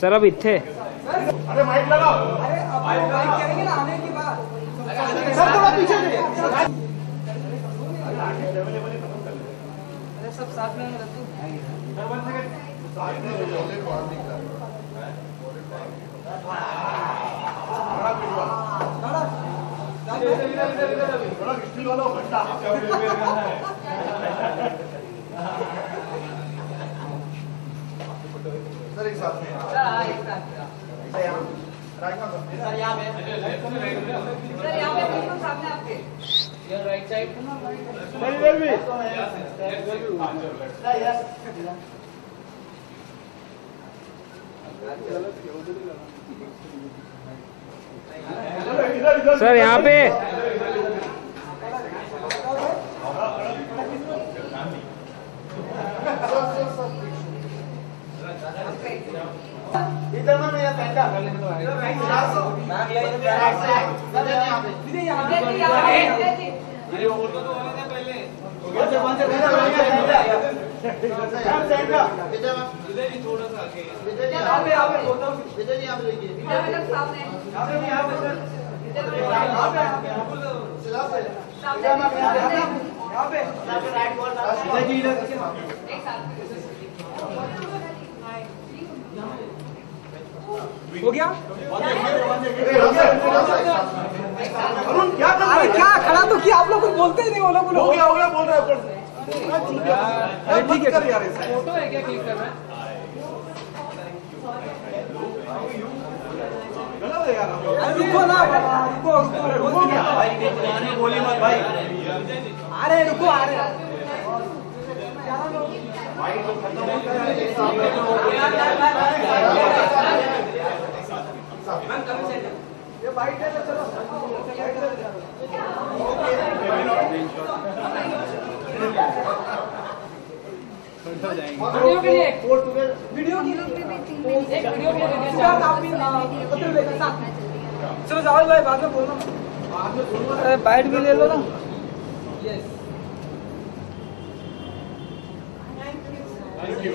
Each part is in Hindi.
सर अब इत्थे अरे माइक लगाओ। अरे अब माइक करेंगे ना आने के बाद। सर थोड़ा पीछे से। अरे सब साथ में रखो। Sir 1 second. थोड़ा स्टील वाला घंटा सर एक साथ में सर यहाँ पे बिल्कुल सामने आपके यार राइट साइड सर इधर भी सर यहाँ पे इधर मैम ये सेंटर मैम ये राइट साइड इधर यहाँ अरे वो तो होने दे पहले कौन से सेंटर इधर ही थोड़ा सा आगे इधर यहाँ पे इधर यहाँ पे देखिए इधर सामने यहाँ पे सर इधर सामने यहाँ पे राइट बॉल इधर एक साथ हो गया अरुण क्या कर रहा है? क्या खड़ा तो किया आप लोग कुछ बोलते ही नहीं हो लोग हो गया बोल रहे हो अरे ठीक है यार फोटो है क्या क्लिक करना गलत है यार अरे रुको ना रुको बोली मत भाई अरे रुको अरे ये बाइक है चलो वीडियो के लिए वीडियो के लिए एक वीडियो के लिए पत्र लेकर साथ चलो जाओ भाई बाद में बोलना अरे बाइट भी ले लो ना यस थैंक यू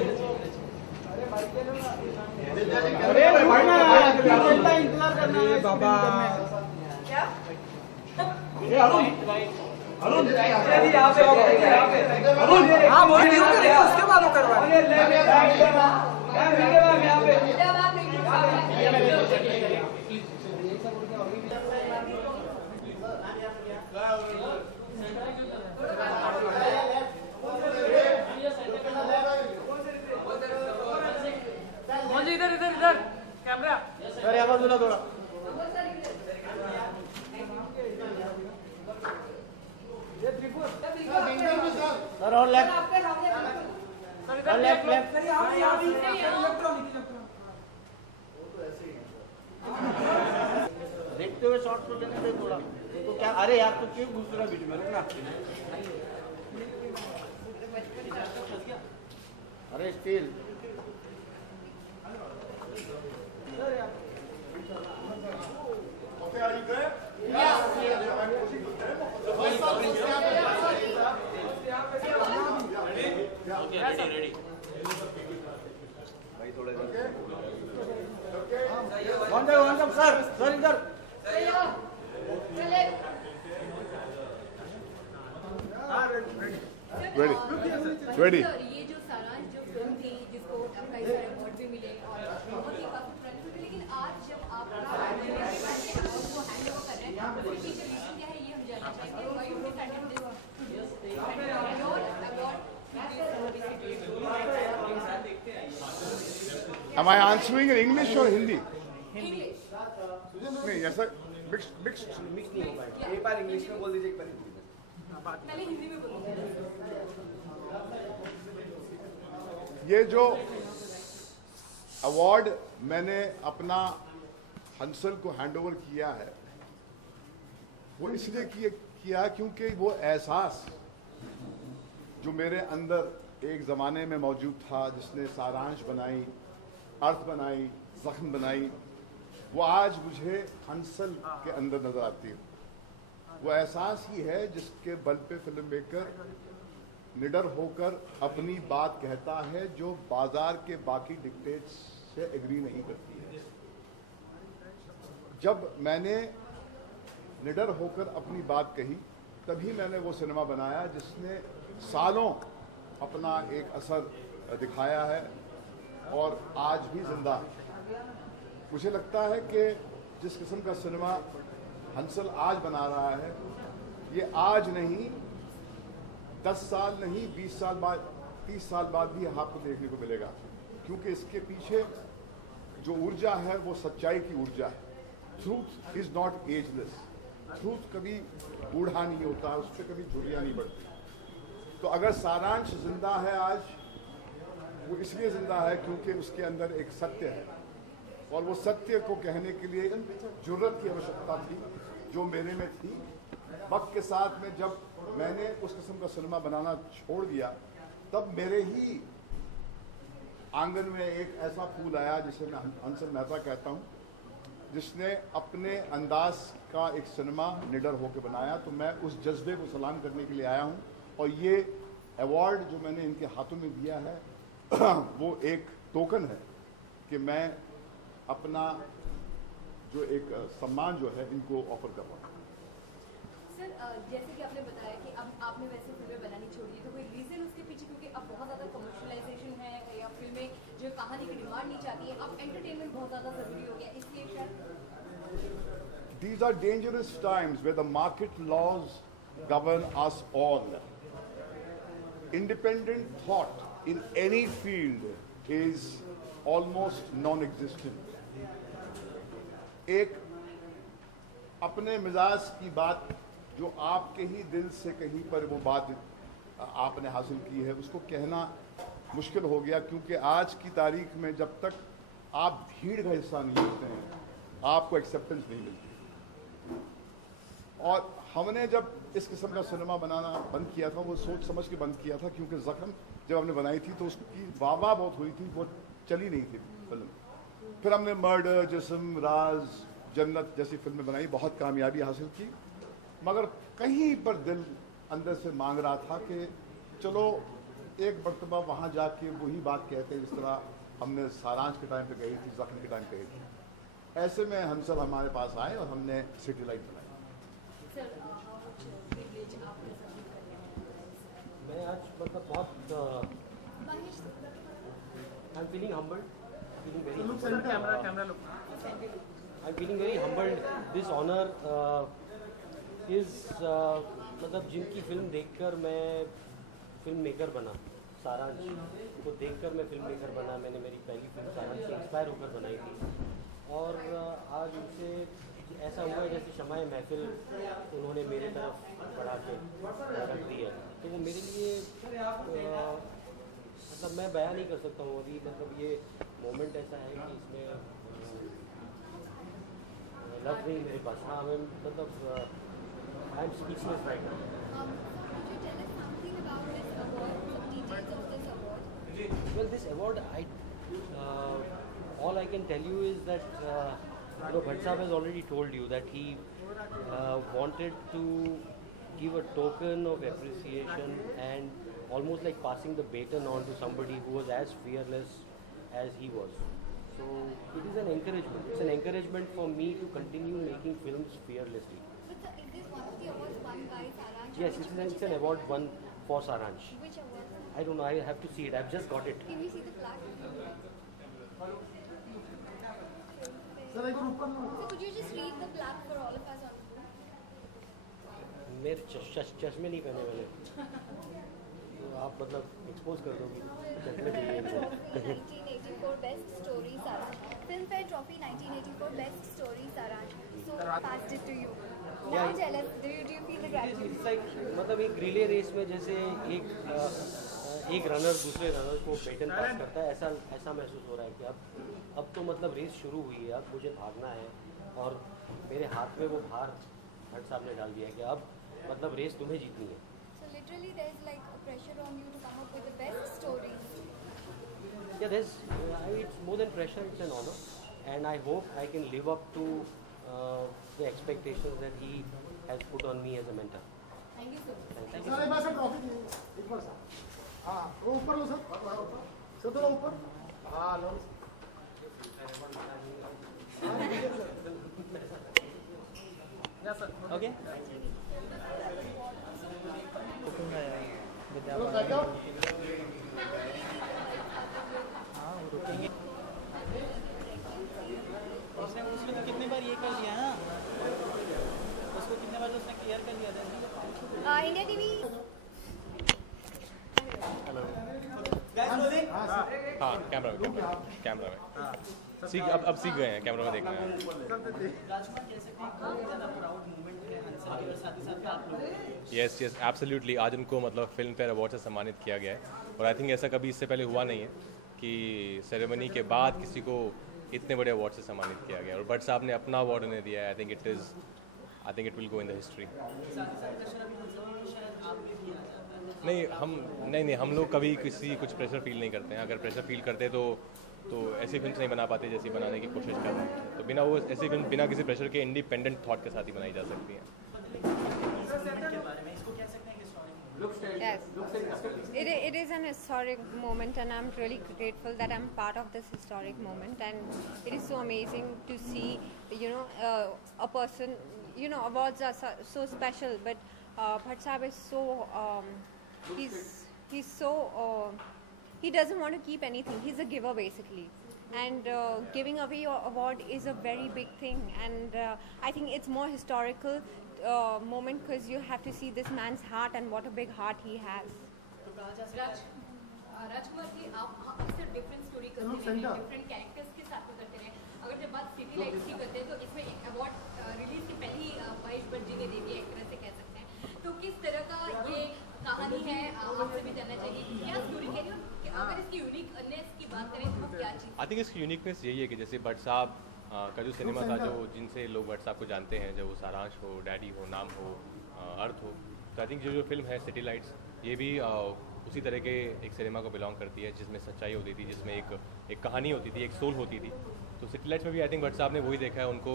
अरे इंतजार करना है बाबा क्या अरुण यहाँ पे अरुण हाँ वो वीडियो करेंगे उसके बाद वो करवाएंगे यहाँ पे इधर इधर इधर कैमरा सर यहाँ पर थोड़ा सर और लेफ्ट सर लेफ्ट देखते हुए शॉट को लेने दे थोड़ा तो क्या अरे यार तो क्यों घुस रहा बीच में रुकना अरे steel Okay, are you there? Yes. Ready. भाई थोड़ा okay. One by one, sir. Sir इधर. Ready. ये जो सारांश जो फिल्म थी जिसको कई सारे अवार्ड भी मिले और बहुत ही काफी पुरानी फिल्म लेकिन आज जब आप उसको हैंड ओवर कर रहे हैं तो उसकी रीजन क्या है ये हम जानना चाहेंगे why you decided this Am I answering in English or Hindi? English नहीं ऐसा मिक्स नहीं हो पाएगा एक बार इंग्लिश में बोल दीजिए एक बार हिंदी में पहले हिंदी में बोलो ये जो अवार्ड मैंने अपना हंसल को हैंडओवर किया है वो इसलिए किया क्योंकि वो एहसास जो मेरे अंदर एक ज़माने में मौजूद था जिसने सारांश बनाई अर्थ बनाई जख्म बनाई वो आज मुझे हंसल के अंदर नजर आती है। वो एहसास ही है जिसके बल पे फिल्म मेकर निडर होकर अपनी बात कहता है जो बाजार के बाकी डिक्टेट्स से एग्री नहीं करती है। जब मैंने निडर होकर अपनी बात कही तभी मैंने वो सिनेमा बनाया जिसने सालों अपना एक असर दिखाया है और आज भी जिंदा है। मुझे लगता है कि जिस किस्म का सिनेमा हंसल आज बना रहा है ये आज नहीं 10 साल नहीं 20 साल बाद 30 साल बाद भी आपको देखने को मिलेगा, क्योंकि इसके पीछे जो ऊर्जा है वो सच्चाई की ऊर्जा है। Truth is not ageless, truth कभी बूढ़ा नहीं होता, उस पर कभी झुर्रियाँ नहीं बढ़ती। तो अगर सारांश जिंदा है आज, वो इसलिए जिंदा है क्योंकि उसके अंदर एक सत्य है और वो सत्य को कहने के लिए जुर्रत की आवश्यकता थी जो मेरे में थी। वक्त के साथ में जब मैंने उस किस्म का सिनेमा बनाना छोड़ दिया तब मेरे ही आंगन में एक ऐसा फूल आया जिसे मैं हंसल मेहता कहता हूँ, जिसने अपने अंदाज का एक सिनेमा निडर होकर बनाया। तो मैं उस जज्बे को सलाम करने के लिए आया हूँ और ये अवार्ड जो मैंने इनके हाथों में दिया है वो एक टोकन है कि मैं अपना जो एक सम्मान जो है इनको ऑफर कर रहा हूँ। सर, जैसे कि आपने बताया कि अब आपने वैसे फिल्में बनानी छोड़ दी, तो कोई रीजन उसके पीछे? क्योंकि अब बहुत ज़्यादा कमर्शियलाइजेशन है या फिल्में जो कहानी की डिमांड नहीं चाहती है, अब एंटरटेनमेंट बहुत ज़्यादा ज़रूरी हो गया, इसलिए शायद? These are dangerous times where the market laws govern us all. Independent thought in any field is almost non-existent. एक अपने मिजाज की बात जो आपके ही दिल से कहीं पर वो बात आपने हासिल की है उसको कहना मुश्किल हो गया, क्योंकि आज की तारीख में जब तक आप भीड़ का हिस्सा नहीं होते हैं आपको एक्सेप्टेंस नहीं मिलती। और हमने जब इस किस्म का सिनेमा बनाना बंद किया था वो सोच समझ के बंद किया था, क्योंकि जख्म जब हमने बनाई थी तो उसकी वाह बहुत हुई थी, वो चली नहीं थी फिल्म। फिर हमने मर्डर, जिस्म, राज, जन्नत जैसी फिल्में बनाई, बहुत कामयाबी हासिल की, मगर कहीं पर दिल अंदर से मांग रहा था कि चलो एक मरतबा वहाँ जाके वही बात कहते हैं जिस तरह हमने सारांश के टाइम पे कही थी, जख्म के टाइम कही थी। ऐसे में हंसल हमारे पास आए और हमने सिटी लाइट बनाई। मैं आज मतलब बहुत I am feeling humbled, feeling very humbled. I'm feeling very humbled. This honor is मतलब जिनकी फिल्म देखकर मैं फिल्म मेकर बना, सारांश को देखकर मैं फिल्म मेकर बना। मैंने मेरी पहली फिल्म सारांश से इंस्पायर होकर बनाई थी और आज उनसे ऐसा हुआ है जैसे शमाए महफिल उन्होंने मेरे तरफ बढ़ा के रख दी है। तो वो मेरे लिए मतलब मैं बयान नहीं कर सकता हूँ अभी, मतलब ये मोमेंट ऐसा है कि इसमें लफ्ज़ नहीं मेरे पास। हाँ, मैं मतलब I am speechless right now. Could you tell us something about this award, some details of this award? Well, this award, all I can tell you is that Bhatt Sahab has already told you that he wanted to give a token of appreciation and almost like passing the baton on to somebody who was as fearless as he was. So it is an encouragement. It's an encouragement for me to continue making films fearlessly. But sir, is this one of the awards won by Saransh? Yes, it's an award won for Saransh. Which award? I don't know. I have to see it. I've just got it. Can we see the plaque? So could you just read the plaque for all of us on the board? मेरे चश्मे नहीं पहने मैंने, तो आप मतलब एक्सपोज कर दोगी चश्मे चाहिए मुझे। 1984 Best Story Saransh. Filmfare Trophy 1984 Best Story Saransh. So passed it to you. Now Yeah. tell us, do you feel the gratitude? It's like मतलब एक रिले रेस में जैसे एक रनर दूसरे रनर को बेटन पास करता है, ऐसा महसूस हो रहा है कि अब तो मतलब रेस शुरू हुई है, अब मुझे भागना है और मेरे हाथ में वो भार भट्ट साहब ने डाल दिया है कि अब मतलब रेस तुम्हें जीतनी है। So literally there is like a pressure on you to come up with the best stories. Yeah, it's more than pressure, it's an honor and I hope I can live up to the expectations that he has put on me as a mentor. Thank you so much. Thank you so much. ऊपर सा, हाँ वो ऊपर लो सर, सर थोड़ा ऊपर, हाँ लो ओके उसने तो कितने बार ये कर दिया ना, उसको कितने बार तो उसने क्लियर कर दिया था। इंडिया टीवी हाँ कैमरा में सीख अब सीख गए हैं कैमरा में देखना है। राजकुमार कह सकते हैं बहुत ज़्यादा प्राउड मोमेंट है हंसल के, और साथ ही साथ आप लोग यस एब्सोल्युटली आज उनको मतलब फिल्म फेयर अवार्ड से सम्मानित किया गया है और आई थिंक ऐसा कभी इससे पहले हुआ नहीं है कि सेरेमनी के बाद किसी को इतने बड़े अवार्ड से सम्मानित किया गया और भट्ट साहब ने अपना अवार्ड उन्हें दिया है। I think it will go in the history. नहीं हम लोग कभी किसी कुछ प्रेशर फील नहीं करते हैं। अगर प्रेशर फील करते हैं तो ऐसी फिल्म नहीं बना पाते जैसी बनाने की कोशिश कर रहे हैं। तो बिना वो ऐसी फिल्म बिना किसी प्रेशर के इंडिपेंडेंट थॉट के साथ ही बनाई जा सकती है। Yes, it is an historic moment, and I'm really grateful that I'm part of this historic moment. And it is so amazing to see, a person. Awards are so special, but Bhatt Sahab is so. He's so. He doesn't want to keep anything. He's a giver basically, and giving away your award is a very big thing. And I think it's more historical. Moment because you have to see this man's heart and what a big heart he has. Rajkumar ji, आप अक्सर डिफरेंट स्टोरी करते रहे, डिफरेंट कैरेक्टर्स के साथ में करते रहे। अगर जब बात सिटी लाइट्स की करते हैं तो इसमें एक अवार्ड रिलीज के पहले ही महेश भट्ट जी ने दे दिया, एक तरह से कह सकते हैं। तो किस तरह का ये कहानी है, आपसे भी जानना चाहिए क्या स्टोरी कह रही हो, अगर इसकी यूनिकनेस की बात करें तो क्या चीज़? आई थिंक इसकी यूनिकनेस यही है कि जैसे भट्ट साहब का जो सिनेमा था, जो जिनसे लोग भट्ट साहब को जानते हैं, जब वो सारांश हो, डैडी हो, नाम हो, अर्थ हो, तो आई थिंक जो फिल्म है सिटी लाइट्स ये भी उसी तरह के एक सिनेमा को बिलोंग करती है जिसमें सच्चाई होती थी, जिसमें एक कहानी होती थी, एक सोल होती थी। तो सिटी लाइट्स में भी आई थिंक भट्ट साहब ने वही देखा है। उनको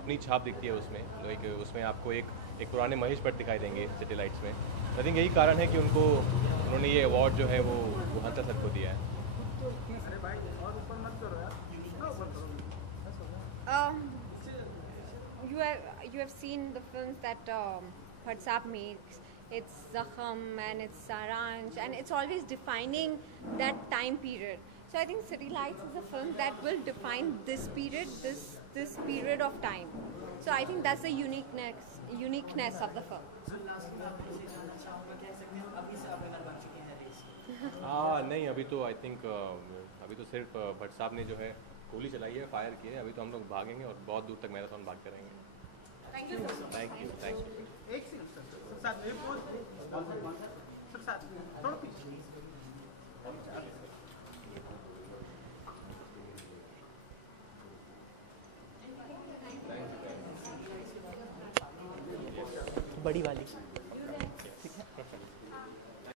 अपनी छाप दिखती है उसमें। तो उसमें आपको एक पुराने महेश भट्ट दिखाई देंगे सिटी लाइट्स में। आई थिंक यही कारण है कि उन्होंने ये अवार्ड जो है वो हंसा सर को दिया है। You have seen the films that Bhatt Sahab makes. It's Zakham and it's Saransh, and it's always defining that time period. So I think City Lights is a film that will define this period, this period of time. So I think that's the uniqueness of the film. नहीं अभी तो आई थिंक अभी तो सिर्फ भट्ट साहब ने जो है गोली चलाई है, फायर किए। अभी तो हम लोग भागेंगे और बहुत दूर तक मैराथन भागते रहेंगे। Thank you. Thank you. एक सेकंड सर, साथ थोड़ा पीछे। बड़ी वाली